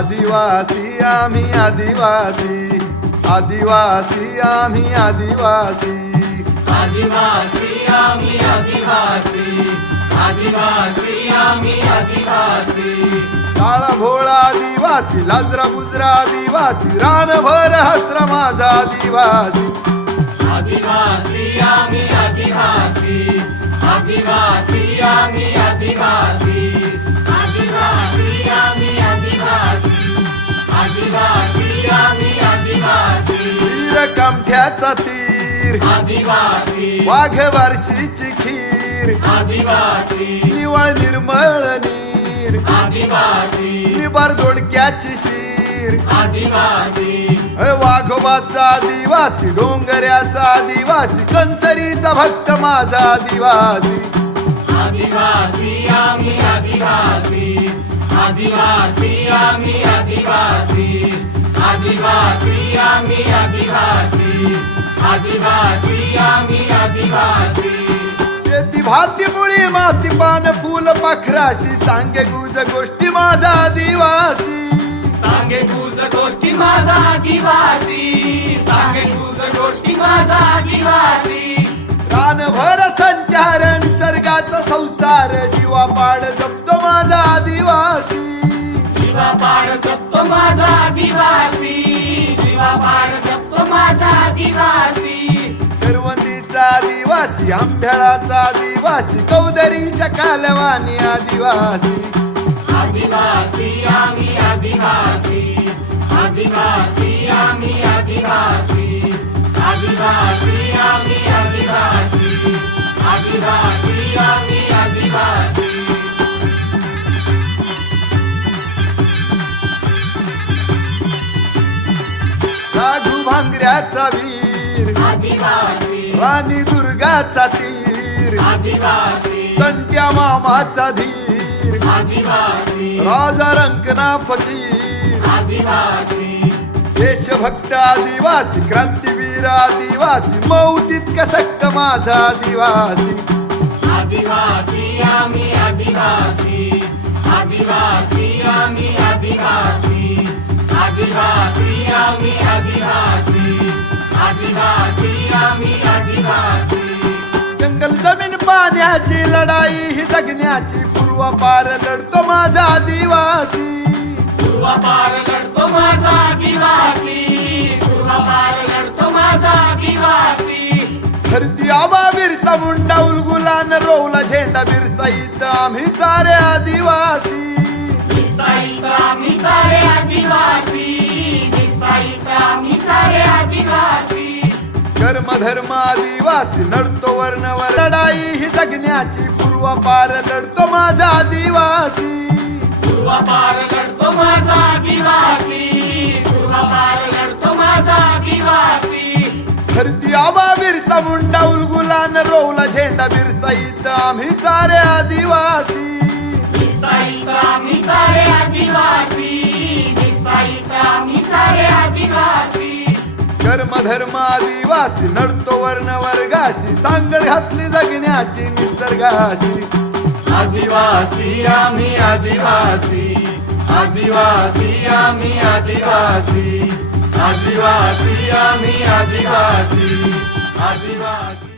आदिवासी आम्ही आदिवासी, आदिवासी आम्ही आदिवासी, आदिवासी आम्ही आदिवासी, आदिवासी आम्ही आदिवासी. साळा भोळा आदिवासी, लाजरा बुजरा आदिवासी, रानभर हसरा माझा आदिवासी. आदिवासी आम्ही आदिवासी, आदिवासी आम्ही आदिवासी, आदिवासी आम्ही आदिवासी, आदिवासी आम्ही आदिवासी. तीर कामठ्याचा तीर, आदिवासी वाघ बारशीची खीर, आदिवासी, निवळ निर्मळ नीर, आदिवासी, निबार दोडक्याची शीर. आदिवासी, वाघोबाचा आदिवासी, डोंगऱ्याचा आदिवासी, कंचरीचा भक्त माझा आदिवासी. आदिवासी आम्ही आदिवासी, आदिवासी आम्ही आदिवासी, आदिवासी आम्ही आदिवासी, आदिवासी आम्ही आदिवासी. शेती भाती मुळी माती पान फुल पाखराशी, सांगे गुज गोष्टी माझा आदिवासी. सांगे गुज गोष्टी माझा आदिवासी, सांगे गुज गोष्टी माझा आदिवासी. रानभर संचार निसर्गाचा संसार, जीवा पाड जपतो माझा आदिवासी. जीवा पाड जपतो माझा आदिवासी, जीवा पाड जपतो माझा आदिवासी. करवंदीचा आदिवासी, आंब्याळाचा आदिवासी, कौदरीच्या कालवानी आदिवासी. आदिवासी आम्ही आदिवासी, आदिवासी आम्ही आदिवासी, आदिवासी आम्ही आदिवासी, आदिवासी आम्ही आदिवासी. राघू भांगऱ्याचा वीर, आदिवासी, राणी दुर्गाचा तीर, आदिवासी, तंट्या मामाचा धीर, आदिवासी, राजा रंकना फकीर. आदिवासी, देशभक्त आदिवासी, क्रांतीवीर आदिवासी, मौतीत कसक्क माझा आदिवासी. आदिवासी आम्ही आदिवासी, आदिवासी आम्ही आदिवासी, आदिवासी आम्ही आदिवासी, आदिवासी आम्ही आदिवासी. जंगल जमीन पाण्याची लढाई ही जगण्याची, पूर्वापार लढतो माझा आदिवासी. पूर्वापार लढतो माझा आदिवासी, पूर्वापार लढतो माझा आदिवासी. धरती आबा बिरसा मुंडा उलगुलान रोवला झेंडा, बिरसाईत आम्ही सारे आदिवासी. बिरसाईत आम्ही सारे आदिवासी, बिरसाईत आम्ही सारे आदिवासी. कर्म धर्म आदिवासी, लढतो वर्णवर लढाई ही जगण्याची, पूर्वापार लढतो माझा आदिवासी. पूर्वापार लढतो माझा आदिवासी, पूर्वापार लढतो माझा आदिवासी. धरती आबा बिरसा मुंडा उलगुलान रोवला झेंडा, बिरसाईत आम्ही सारे आदिवासी. बिरसाईत आम्ही सारे आदिवासी, बिरसाईत आम्ही सारे आदिवासी. कर्म धर्म आदिवासी, लढतो वर्ण वर्गाशी, सांगड घातली जगण्याची निसर्गाशी. आदिवासी आम्ही आदिवासी, आदिवासी आम्ही आदिवासी, आदिवासी आम्ही आदिवासी, आदिवासी.